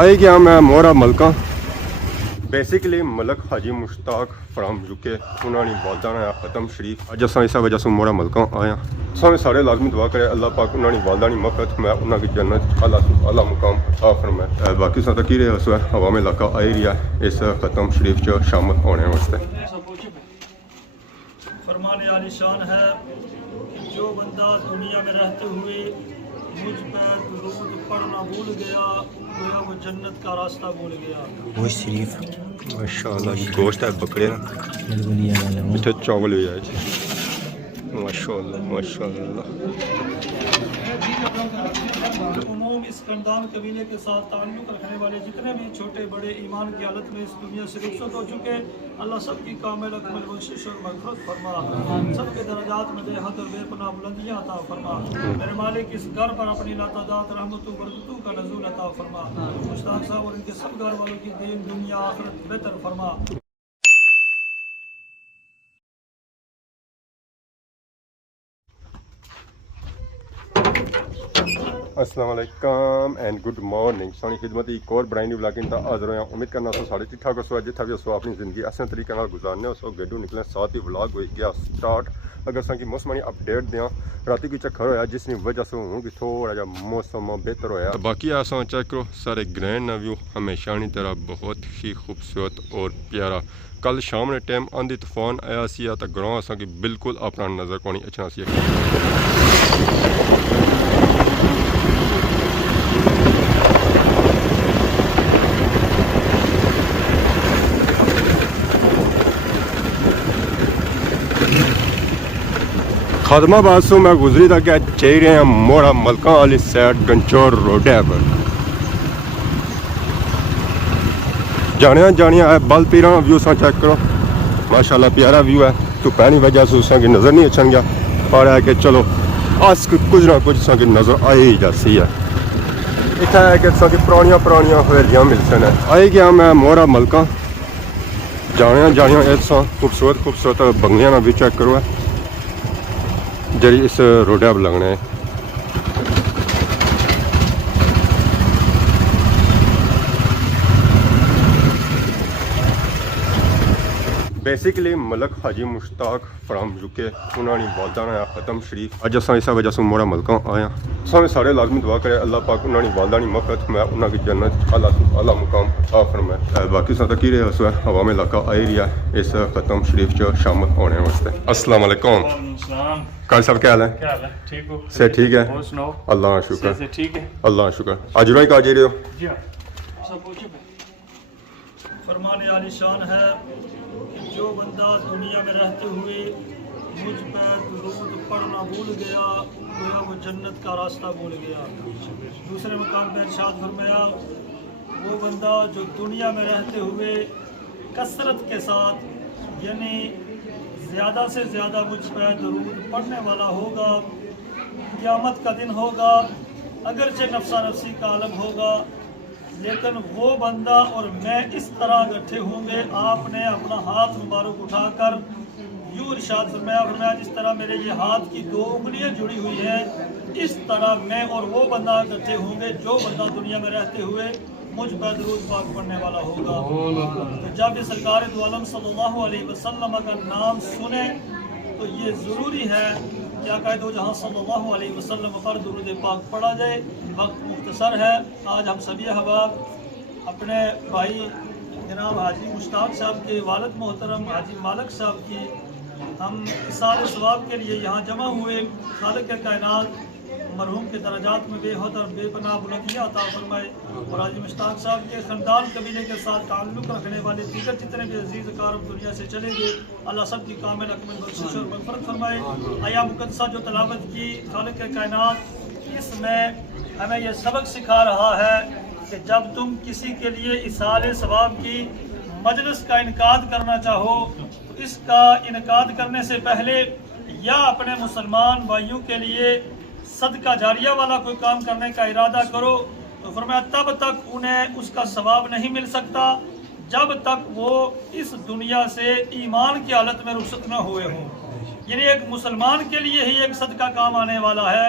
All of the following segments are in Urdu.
آئے گیا میں مورا ملکہ basically Malik Haji Mushtaq from UK انہوں نے والدہ نے ختم شریف اج اساں اس وجہ سے مورا ملکہ آیا سامنے سارے لازمی دعا کرے اللہ پاک انہوں نے والدہ نے مغفرت میں انہوں کی جنت اعلیٰ مقام عطا فرمائے باقی ساتھ کی رہے اس عوام علاقہ آئی رہا ہے اس ختم شریف چ شامل ہونے واسطے فرمان عالی شان ہے کہ جو بندہ دنیا میں رہتے ہوئے مجھ پہ درود پڑھنا بھول گیا گویا وہ جنت کا راستہ بھول گیا. گوشت شریف ماشاءاللہ گوشت ہے بکرے میٹھے چاول بھی ہے جی ماشاءاللہ ماشاءاللہ. عموم اس خاندان قبیلے کے ساتھ تعلق رکھنے والے جتنے بھی چھوٹے بڑے ایمان کی حالت میں اس دنیا سے رخصت ہو چکے اللہ سب کی کامل اکمل بخشش اور مغفرت فرما سب کے درجات میں بے حد اور بے پناہ بلندیاں عطا فرما میرے مالک اس گھر پر اپنی لاتعداد رحمتوں برکتوں کا نزول عطا فرما مشتاق صاحب اور ان کے سب گھر والوں کی دین دنیا آخرت بہتر فرما. السلام علیکم اینڈ گڈ مارننگ سونی خدمت ایک اور برائنڈ بلاگنگ تا حاضر ہویا امید کرنا سو سارے ٹھیک ٹھاک ہو جتھا بھی ہو اپنی زندگی آسان طریقے نال گزارنے ہو گڈو نکلے ساتھ ہی ولاگ ہوئی گیا سٹارٹ اگر سن کی موسمانی اپڈیٹ دیاں راتی کی چکر ہویا جس کی وجہ سے ہوں کہ تھوڑا جا موسم بہتر ہویا باقی آسان چیک کرو سارے گرینڈ ویو ہمیشہ نی طرح بہت ہی خوبصورت اور پیارا. کل شام نے ٹائم آندھی طوفان آیا سی تو گراؤں اساں کی بالکل اپنا نظر کو نہیں اچھنا سی. خادمہ آباد سے میں گزری تھا کہ چاہیے رہے ہیں مورا ملکہ والی سائڈ گنچور روڈ ہے پر جانیا ہے بل پیرا ویو سا چیک کرو ماشاءاللہ پیارا ویو ہے تو پہنی وجہ سے اس کی نظر نہیں اچھن گیا پر ہے کہ چلو آس کچھ نہ کچھ اس کی نظر آئی ہی جاتی ہے. اتنا ہے کہ اس کی پرانیاں حویلیاں ملتے ہیں. آئی گیا میں مورا ملکہ جانیا اس خوبصورت بنگلیاں بھی چیک کرو جی اس روڈے پر لگنے basically Malik Haji Mushtaq from UK انہوں نے والدہ نے ختم شریف اج اساں اس وجہ سے مورا ملکہ آیا سامنے سارے لازمی دعا کرے اللہ پاک انہوں نے والدہ نے مغفرت میں انہوں کی جنت اعلیٰ مقام عطا فرمائے باقی ساتھ کی رہے اس عوام علاقہ آئی رہا ہے اس ختم شریف چ شامل ہونے واسطے. السلام علیکم کل صاحب کیا حال ہے؟ ٹھیک ہو؟ سے ٹھیک ہے اور سناؤ؟ اللہ کا شکر ٹھیک ہے اللہ کا شکر. آج روئی کا جی رہے ہو جی فرمان عالی شان ہے کہ جو بندہ دنیا میں رہتے ہوئے مجھ پہ درود پڑھنا بھول گیا گویا وہ جنت کا راستہ بھول گیا. دوسرے مقام پہ ارشاد فرمایا وہ بندہ جو دنیا میں رہتے ہوئے کثرت کے ساتھ یعنی زیادہ سے زیادہ مجھ پہ درود پڑھنے والا ہوگا قیامت کا دن ہوگا اگرچہ نفسا نفسی کا عالم ہوگا لیکن وہ بندہ اور میں اس طرح اکٹھے ہوں گے. آپ نے اپنا ہاتھ مبارک اٹھا کر یوں ارشاد فرمایا جس طرح میرے یہ ہاتھ کی 2 انگلیاں جڑی ہوئی ہیں اس طرح میں اور وہ بندہ اکٹھے ہوں گے جو بندہ دنیا میں رہتے ہوئے مجھ پر درود پاک پڑھنے والا ہوگا. تو جب یہ سرکار دو عالم صلی اللہ علیہ وسلم کا نام سنیں تو یہ ضروری ہے کہ عقائد و جہاں صلی اللہ علیہ وسلم پر درود پاک پڑھا جائے. وقت مختصر ہے. آج ہم سبھی احباب اپنے بھائی جناب حاجی مشتاق صاحب کے والد محترم حاجی مالک صاحب کی ہم اصال ثواب کے لیے یہاں جمع ہوئے. خالق کائنات مرحوم کے درجات میں بے حد اور بے پناہ بلندیاں عطا فرمائے اور حاجی مشتاق صاحب کے خاندان قبیلے کے ساتھ تعلق رکھنے والے دیگر جتنے بھی عزیز کارب دنیا سے چلے گئے اللہ سب کی کامل اکمل بخشش اور مغفرت فرمائے. آیا مقدسہ جو تلاوت کی خالق کائنات اس میں ہمیں یہ سبق سکھا رہا ہے کہ جب تم کسی کے لیے اصال ثواب کی مجلس کا انعقاد کرنا چاہو تو اس کا انعقاد کرنے سے پہلے یا اپنے مسلمان بھائیوں کے لیے صدقہ جاریہ والا کوئی کام کرنے کا ارادہ کرو تو فرمایا تب تک انہیں اس کا ثواب نہیں مل سکتا جب تک وہ اس دنیا سے ایمان کی حالت میں رخصت نہ ہوئے ہوں. یعنی ایک مسلمان کے لیے ہی ایک صدقہ کام آنے والا ہے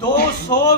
200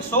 100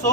100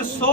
100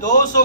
200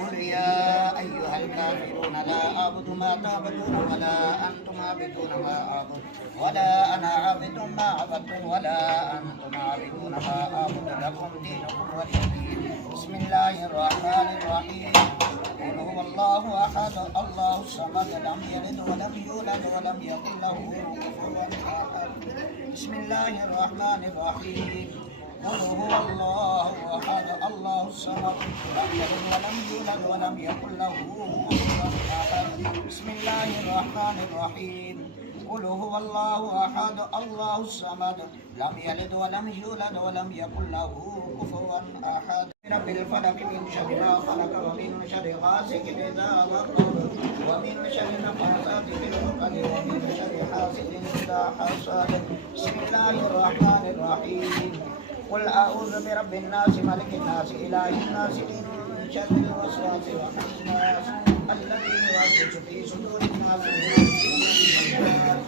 قل يا أيها الكافرون لا أعبد ما تعبدون ولا أنتم عابدون ما أعبد ولا أنا عابد ما عبدتم ولا أنتم عابدون ما أعبد لكم دينكم ولي دين. بسم الله الرحمن الرحيم. قل هو الله أحد الله الصمد لم يلد ولم يولد ولم يكن له كفوا أحد. بسم الله الرحمن الرحيم. قل هو الله أحد الله الصمد لم يلد ولم يولد ولم يكن له كفوا أحد. بسم الله الرحمن الرحيم. قل هو الله أحد الله الصمد لم يلد ولم يولد ولم يكن له كفوا أحد. رب الفلق من شر ما خلق ومن شر غاسق إذا وقب ومن شر النفاثات في العقد ومن شر حاسد إذا حسد. بسم الله الرحمن الرحيم. قل أعوذ برب الناس ملك الناس إله الناس من شر الوسواس الخناس الذي يوسوس في صدور الناس من الناس.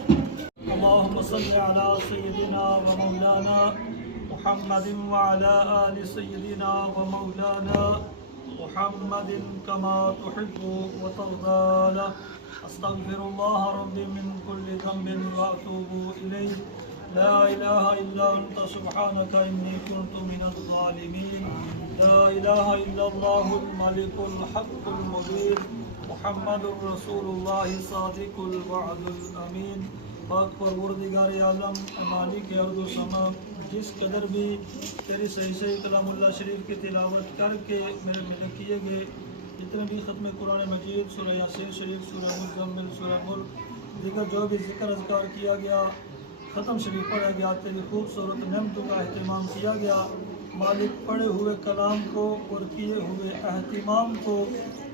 اللهم صل على سيدنا ومولانا محمد وعلى آل سيدنا ومولانا محمد كما تحب وترضى. أستغفر الله ربي من كل ذنب وأتوب إليه. لا إله إلا أنت سبحانك إني كنت من الظالمين. لا إله إلا الله الملك الحق المبين محمد رسول الله صادق الوعد الأمين. پاک پروردگار عالم امانی کے ارض و سما، جس قدر بھی تیری صحیح صحیح کلام اللہ شریف کی تلاوت کر کے میرے ملک کیے گئے، جتنے بھی ختم قرآن مجید، سورہ یاسین شریف، سورہ مزمل، سورہ ملک، دیگر جو بھی ذکر اذکار کیا گیا، ختم شریف پڑھا گیا، تیری خوبصورت نعمتوں کا اہتمام کیا گیا، مالک پڑھے ہوئے کلام کو اور کیے ہوئے اہتمام کو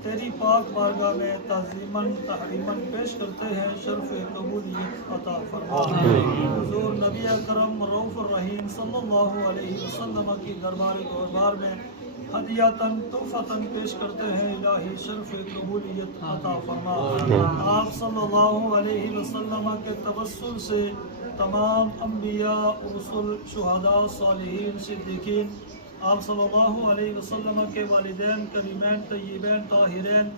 تیری پاک بارگاہ میں تعظیماً تحریماً پیش کرتے ہیں، شرف قبولیت عطا فرما۔ حضور نبی اکرم رؤوف الرحیم صلی اللہ علیہ وسلم کی دربار میں ہدیاتاً تحفتاً پیش کرتے ہیں، الہی شرف قبولیت عطا فرما۔ آپ صلی اللہ علیہ وسلم کے توسل سے تمام انبیاء، رسل، شہداء، صالحین، صدیقین، آپ صلی اللہ علیہ وسلم کے والدین کریمین طیبین طاہرین،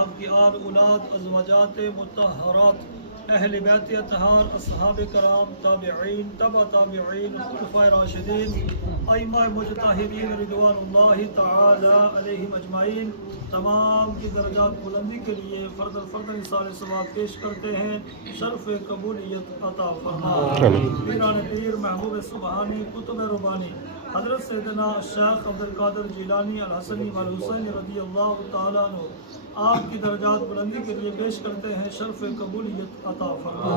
آپ کی آل اولاد، ازواجات مطہرات، اہل بیت اطہار، اصحاب کرام، تابعین، تبع تابعین، خلفائے راشدین، ائمہ مجتہدین رضوان اللہ تعالی علیہم اجمعین، تمام کی درجات بلندی کے لیے فرد اصال ثواب پیش کرتے ہیں، شرف قبولیت عطا فرما۔ پیران پیر، محبوب سبحانی، کتب ربانی، حضرت سیدنا شیخ عبدالقادر جیلانی الحسنی والحسین رضی اللہ تعالیٰ عنہ آپ کی درجات بلندی کے لیے پیش کرتے ہیں شرف قبولیت عطا فرما۔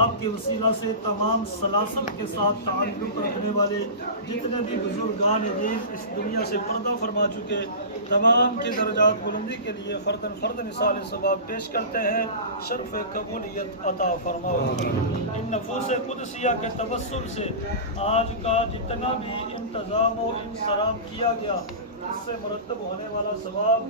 آپ کے وسیلہ سے تمام سلاسل کے ساتھ تعلق رکھنے والے جتنے بھی بزرگان دین اس دنیا سے پردہ فرما چکے تمام کی درجات بلندی کے لیے فردن فردن اصال ثواب پیش کرتے ہیں شرف قبولیت عطا فرماؤ۔ ان نفوس قدسیہ کے توسل سے آج کا جتنا بھی انتظام و انصرام کیا گیا اس سے مرتب ہونے والا ثواب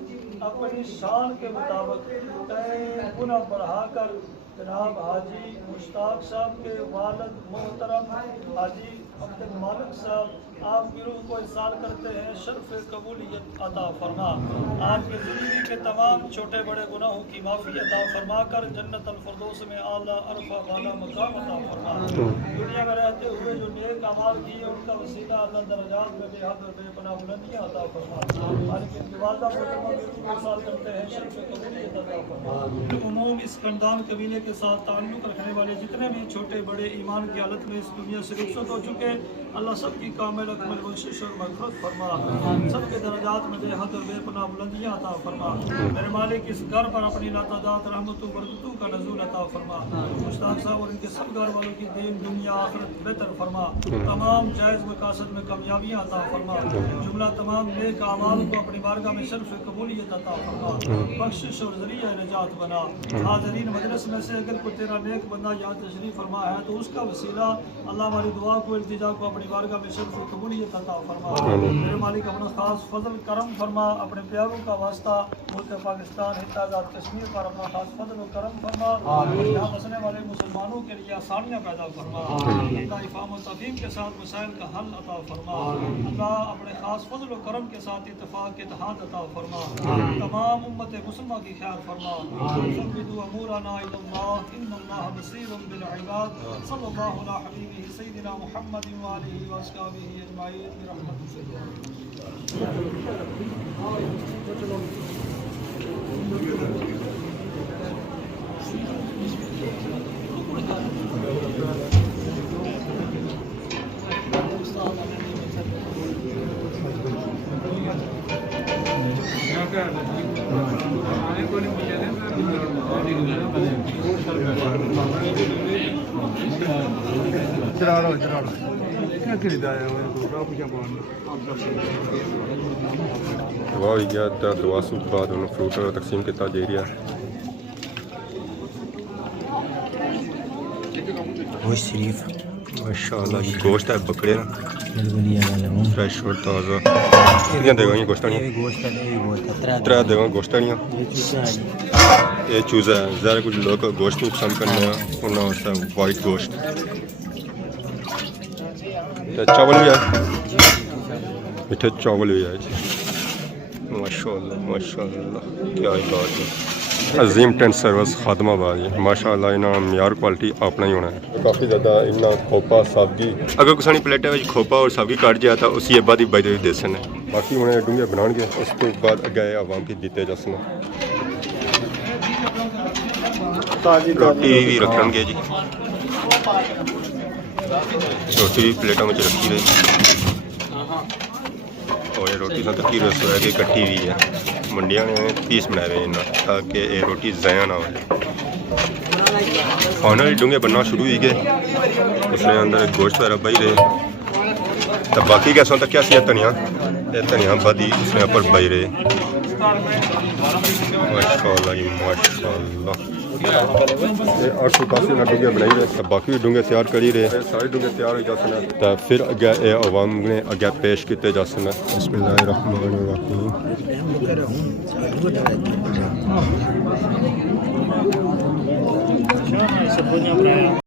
اپنی شان کے مطابق کئی گنا بڑھا کر جناب حاجی مشتاق صاحب کے والد محترم حاجی عبد المالک صاحب آپ کی روح کو احسان کرتے ہیں شرف قبولیت عطا فرما۔ آپ کی زندگی کے تمام چھوٹے بڑے گناہوں کی معافی عطا فرما کر جنت الفردوس میں اعلیٰ عرفہ والا مقام عطا فرما۔ دنیا میں رہتے ہوئے جو نیک اعمال کیے ان کا وسیلہ اللہ درجات میں بے حد و بے پناہ بلندیاں عطا فرما۔ مالک انتوازہ محترمہ کی روح کو احسان کرتے ہیں شرف قبولیت عطا فرما۔ عموم اس خاندان قبیلے کے ساتھ تعلق رکھنے والے جتنے بھی چھوٹے بڑے ایمان کی حالت میں اس دنیا سے رخصت ہو چکے اللہ سب کی کامل اکمل بخشش اور مغفرت فرما، سب کے درجات میں بے حد اور بے پناہ بلندیاں عطا فرما۔ میرے مالک اس گھر پر اپنی لاتعداد رحمتوں برکتوں کا نزول عطا فرما۔ مشتاق صاحب اور ان کے سب گھر والوں کی دین دنیا آخرت بہتر فرما، تمام جائز مقاصد میں کامیابیاں عطا فرما، جملہ تمام نیک اعمال کو اپنی بارگاہ میں شرف قبولیت عطا فرما، بخشش اور ذریعہ نجات بنا۔ حاضرین مجلس میں سے اگر کوئی تیرا نیک بندہ یہاں تشریف فرما ہے تو اس کا وسیلہ اللہ ہماری دعا کو التجا کو اپنی بارگاہ میں شرف قبولیت عطا فرما۔ میرے مالک اپنا خاص فضل کرم فرما، اپنے پیاروں کا واسطہ ملک پاکستان خطہ آزاد کشمیر پر اپنا خاص فضل و کرم فرما، یہاں بسنے والے مسلمانوں کے لیے آسانیاں پیدا فرما، اللہ افہام و تفہیم کے ساتھ مسائل کا حل عطا فرما، اللہ اپنے خاص فضل و کرم کے ساتھ اتفاق اتحاد عطا فرما، تمام امت مسلمہ کی خیر فرما۔ فقدوا امورنا الى اللہ ان اللہ بصیر بالعباد صلی اللہ علی حبیبہ سیدنا محمد وآلہ واصحابہ اجمعین برحمتہ دعا ہوئی گیا دعا سے بعد انہوں فروٹ تقسیم کیا جا رہا ہے۔ گوشت شریف ماشاءاللہ جی گوشت ہے بکرے نا بالکل فریش اور تازہ کتنی دے گا گوشتانیاں ترے دے گا گوشتانیاں یہ چوزا ہے ظاہر کچھ لوگ گوشت نہیں پسند کرنے ہیں انہوں واسطے وائٹ گوشت چاول بھی ہے میٹھے چاول بھی ہے جی ماشاءاللہ ماشاءاللہ کیا ہی بات ہے عظیم ٹینٹ سروس خادم آباد جی ماشاءاللہ انہاں معیار کوالٹی اپنا ہی ہونا ہے کافی زیادہ انہاں کھوپا سابگی اگر کسانی پلیٹیں وچ کھوپا اور سابگی کٹ جائے تو اسی بعد ہی بجے دے سن باقی انہیں ڈونگے بنان گے اس کے بعد اگے عوام کی دیتے جا سن روٹی بھی رکھن گے جی روٹی بھی پلیٹوں میں رکھی رہی اور یہ روٹی سے ترکی رس ہوا کہ کٹی ہوئی ہے منڈیاں نے پیس بنائے ہوئے ہیں تاکہ یہ روٹی ضائع نہ ہو کھانا بھی ڈونگے بننا شروع ہوئی گئے اس نے اندر گوشت وغیرہ بہی رہے تو باقی گیسوں تک کیا سی دھنیا یہ دھنیا بدی اس نے اوپر بہی رہے ماشاء اللہ جی ماشاء اللہ یہ 880 ڈونگے بنائی رہے تو باقی بھی ڈونگے تیار کری رہے سارے ڈونگے تیار ہو جا سن تو پھر اگے یہ عوام نے اگے پیش کیتے جا سن بسم اللہ الرحمن الرحیم